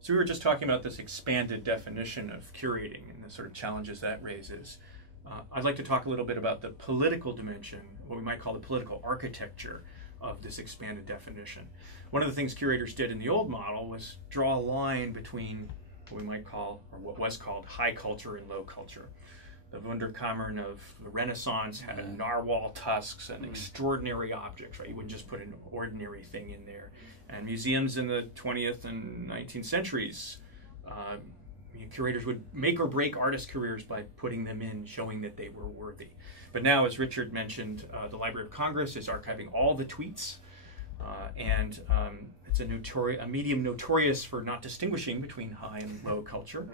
So we were just talking about this expanded definition of curating and the sort of challenges that raises. I'd like to talk a little bit about the political dimension, what we might call the political architecture of this expanded definition. One of the things curators did in the old model was draw a line between what we might call, or what was called, high culture and low culture. The Wunderkammern of the Renaissance had narwhal tusks and extraordinary objects, right? You wouldn't just put an ordinary thing in there. And museums in the 20th and 19th centuries, curators would make or break artist careers by putting them in, showing that they were worthy. But now, as Richard mentioned, the Library of Congress is archiving all the tweets, and it's a medium notorious for not distinguishing between high and low culture.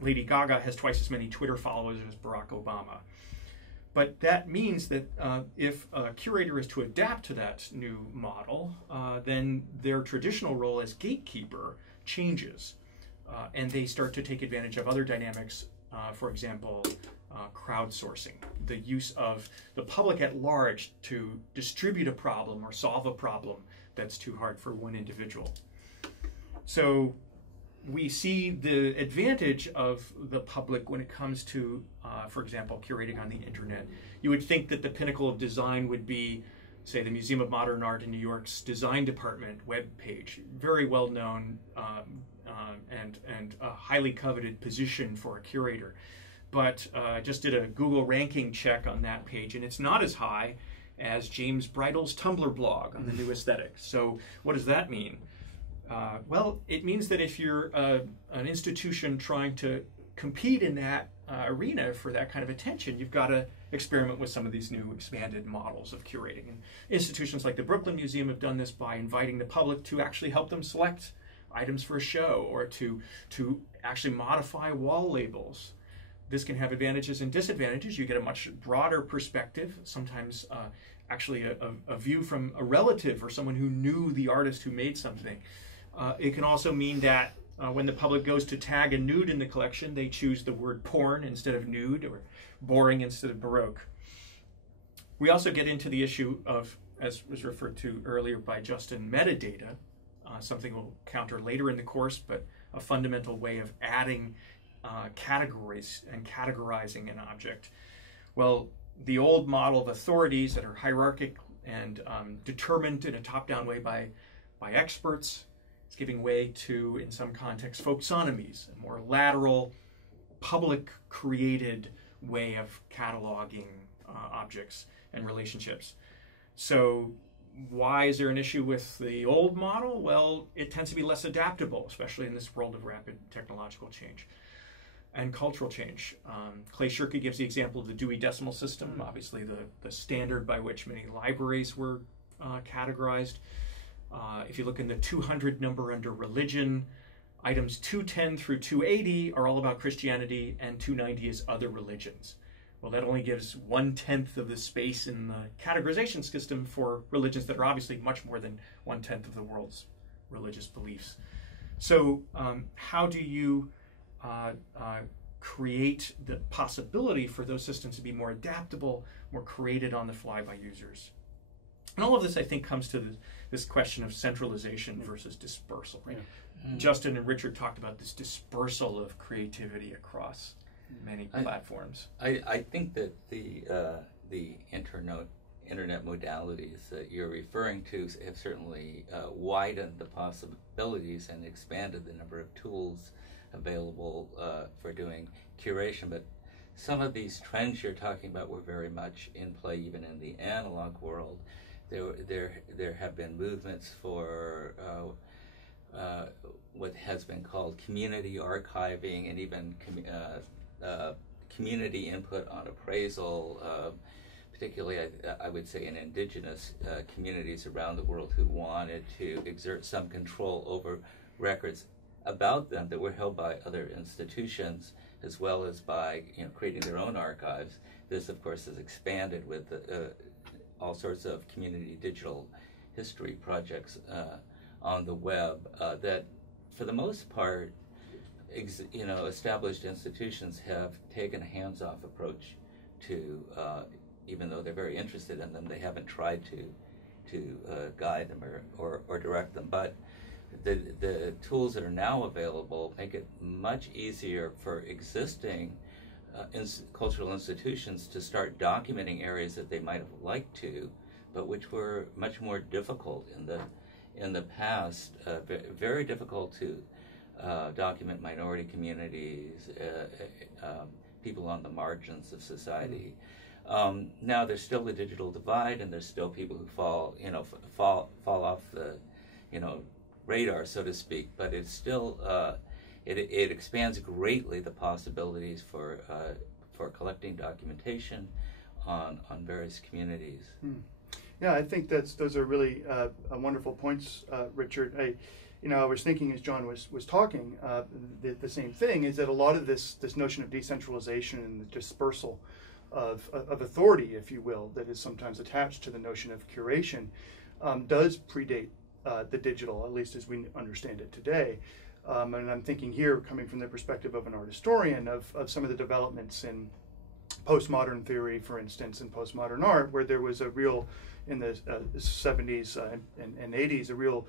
Lady Gaga has twice as many Twitter followers as Barack Obama. But that means that if a curator is to adapt to that new model, then their traditional role as gatekeeper changes. And they start to take advantage of other dynamics, for example, crowdsourcing, the use of the public at large to distribute a problem or solve a problem that's too hard for one individual. So we see the advantage of the public when it comes to, for example, curating on the internet. You would think that the pinnacle of design would be, say, the Museum of Modern Art in New York's design department webpage, very well known and a highly coveted position for a curator. But I just did a Google ranking check on that page, and it's not as high as James Bridle's Tumblr blog on the new aesthetic. So what does that mean? Well, it means that if you're an institution trying to compete in that arena for that kind of attention, you've got to experiment with some of these new expanded models of curating. And institutions like the Brooklyn Museum have done this by inviting the public to actually help them select items for a show, or to actually modify wall labels. This can have advantages and disadvantages. You get a much broader perspective, sometimes actually a view from a relative or someone who knew the artist who made something. It can also mean that when the public goes to tag a nude in the collection, they choose the word porn instead of nude, or boring instead of baroque. We also get into the issue of, as was referred to earlier by Justin, metadata, something we'll counter later in the course, but a fundamental way of adding categories and categorizing an object. Well, the old model of authorities that are hierarchic and determined in a top-down way by experts is giving way to, in some contexts, folksonomies, a more lateral, public-created way of cataloging objects and relationships. So why is there an issue with the old model? Well, it tends to be less adaptable, especially in this world of rapid technological change and cultural change. Clay Shirky gives the example of the Dewey Decimal System, obviously the standard by which many libraries were categorized. If you look in the 200 number under religion, items 210 through 280 are all about Christianity, and 290 is other religions. Well, that only gives 1/10 of the space in the categorization system for religions that are obviously much more than 1/10 of the world's religious beliefs. So how do you create the possibility for those systems to be more adaptable, more created on the fly by users? And all of this, I think, comes to this question of centralization versus dispersal. Right? Yeah. Justin and Richard talked about this dispersal of creativity across many platforms. I think that the internet modalities that you're referring to have certainly widened the possibilities and expanded the number of tools available for doing curation. But some of these trends you're talking about were very much in play even in the analog world. There have been movements for what has been called community archiving, and even community input on appraisal, particularly I would say in indigenous communities around the world who wanted to exert some control over records about them that were held by other institutions, as well as by creating their own archives. This, of course, has expanded with all sorts of community digital history projects on the web that, for the most part, established institutions have taken a hands-off approach to, even though they're very interested in them, they haven't tried to guide them or direct them. But the tools that are now available make it much easier for existing cultural institutions to start documenting areas that they might have liked to, but which were much more difficult in the past. Very difficult to document minority communities, people on the margins of society. Now there's still a digital divide, and there's still people who fall off the radar, so to speak. But it's still it expands greatly the possibilities for collecting documentation on various communities. Yeah, I think those are really wonderful points, Richard. I was thinking as Jon was talking, the same thing is that a lot of this notion of decentralization and the dispersal of authority, if you will, that is sometimes attached to the notion of curation, does predate the digital, at least as we understand it today. And I'm thinking here, coming from the perspective of an art historian, of some of the developments in postmodern theory, for instance, in postmodern art, where there was a real, in the 70s and 80s, a real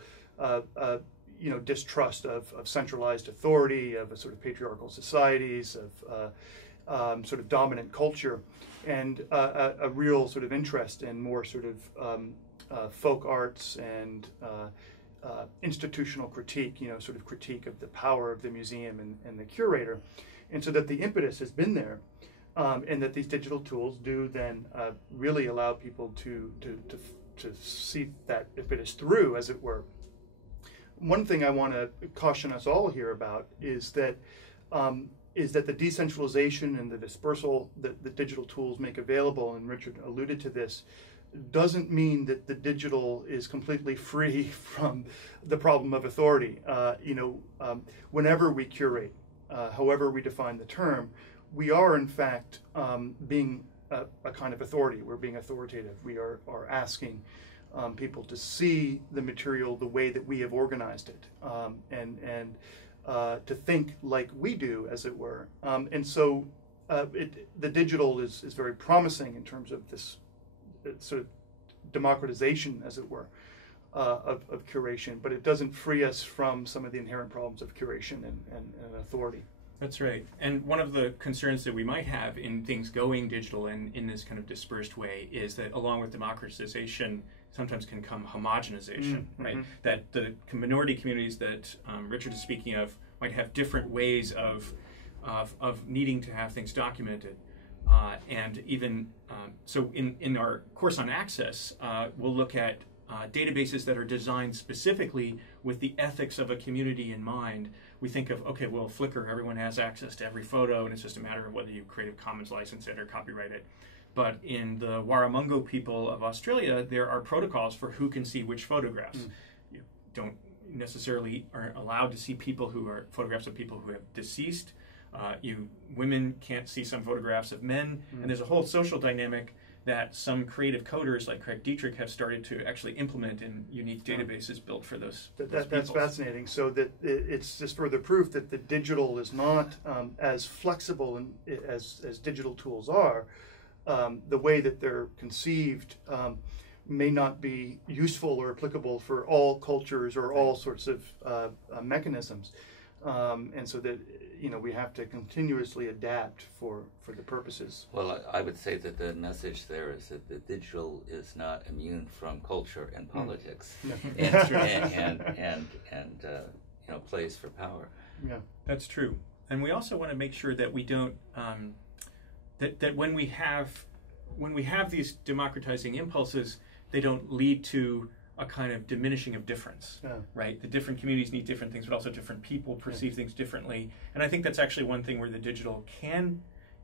distrust of centralized authority, of a sort of patriarchal societies, of sort of dominant culture, and a real sort of interest in more sort of folk arts and institutional critique, sort of critique of the power of the museum and the curator. And so that the impetus has been there, and that these digital tools do then really allow people to see that impetus through, as it were. One thing I want to caution us all here about is that the decentralization and the dispersal that the digital tools make available, and Richard alluded to this, doesn't mean that the digital is completely free from the problem of authority. Whenever we curate, however we define the term, we are in fact being a kind of authority. We're being authoritative. We are asking people to see the material the way that we have organized it, and to think like we do, as it were. And so the digital is very promising in terms of this sort of democratization, as it were, of curation, but it doesn't free us from some of the inherent problems of curation and authority. That's right. And one of the concerns that we might have in things going digital and in this kind of dispersed way is that along with democratization sometimes can come homogenization, right? That the minority communities that Richard is speaking of might have different ways of needing to have things documented. And even, so in our course on access, we'll look at databases that are designed specifically with the ethics of a community in mind. We think of, okay, well, Flickr, everyone has access to every photo, and it's just a matter of whether you Creative Commons license it or copyright it. But in the Warramungo people of Australia, there are protocols for who can see which photographs. You don't necessarily are allowed to see people who are photographs of people who have deceased. Women can't see some photographs of men, and there's a whole social dynamic that some creative coders like Craig Dietrich have started to actually implement in unique databases built for those. That's fascinating. So that it's just further proof that the digital is not as flexible as digital tools are. The way that they're conceived may not be useful or applicable for all cultures or all sorts of mechanisms, and so that we have to continuously adapt for the purposes. Well, I would say that the message there is that the digital is not immune from culture and politics, and plays for power. Yeah, that's true. And we also want to make sure that we don't that when we have these democratizing impulses, they don't lead to a kind of diminishing of difference, right? The different communities need different things, but also different people perceive things differently. And I think that's actually one thing where the digital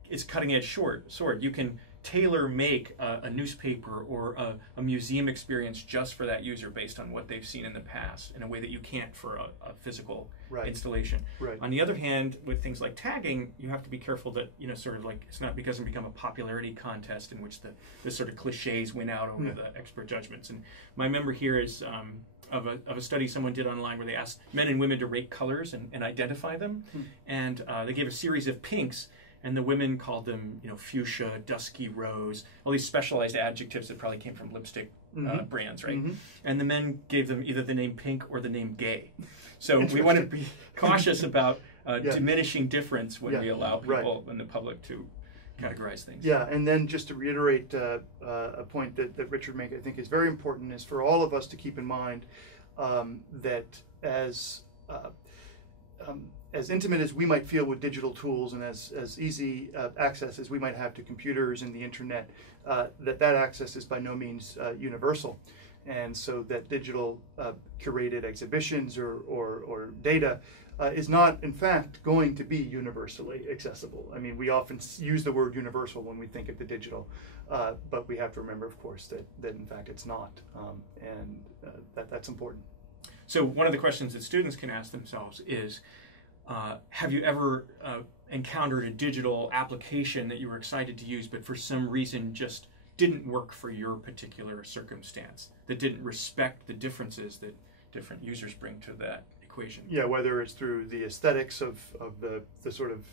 is cutting edge sword. You can tailor make a newspaper or a museum experience just for that user based on what they've seen in the past in a way that you can't for a physical installation. Right. On the other hand, with things like tagging, you have to be careful that, sort of like it doesn't become a popularity contest in which the sort of cliches win out over the expert judgments. And my memory here is of a study someone did online where they asked men and women to rate colors and identify them. And they gave a series of pinks. and the women called them, fuchsia, dusky rose, all these specialized adjectives that probably came from lipstick brands, right? And the men gave them either the name pink or the name gay. So we want to be cautious about diminishing difference when we allow people in the public to categorize things. Yeah, and then just to reiterate a point that Richard made, I think is very important, is for all of us to keep in mind that as intimate as we might feel with digital tools and as easy access as we might have to computers and the internet, that access is by no means universal. And so that digital curated exhibitions or data is not, in fact, going to be universally accessible. I mean, we often use the word universal when we think of the digital, but we have to remember, of course, that in fact it's not, and that's important. So one of the questions that students can ask themselves is, have you ever encountered a digital application that you were excited to use, but for some reason just didn't work for your particular circumstance, that didn't respect the differences that different users bring to that equation? Yeah, whether it's through the aesthetics of the sort of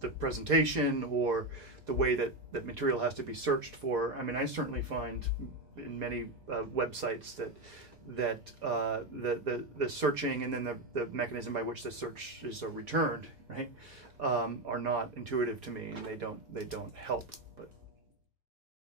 the presentation or the way that material has to be searched for. I mean, I certainly find in many websites that the searching and then the mechanism by which the searches are returned, right, are not intuitive to me, and they don't help. But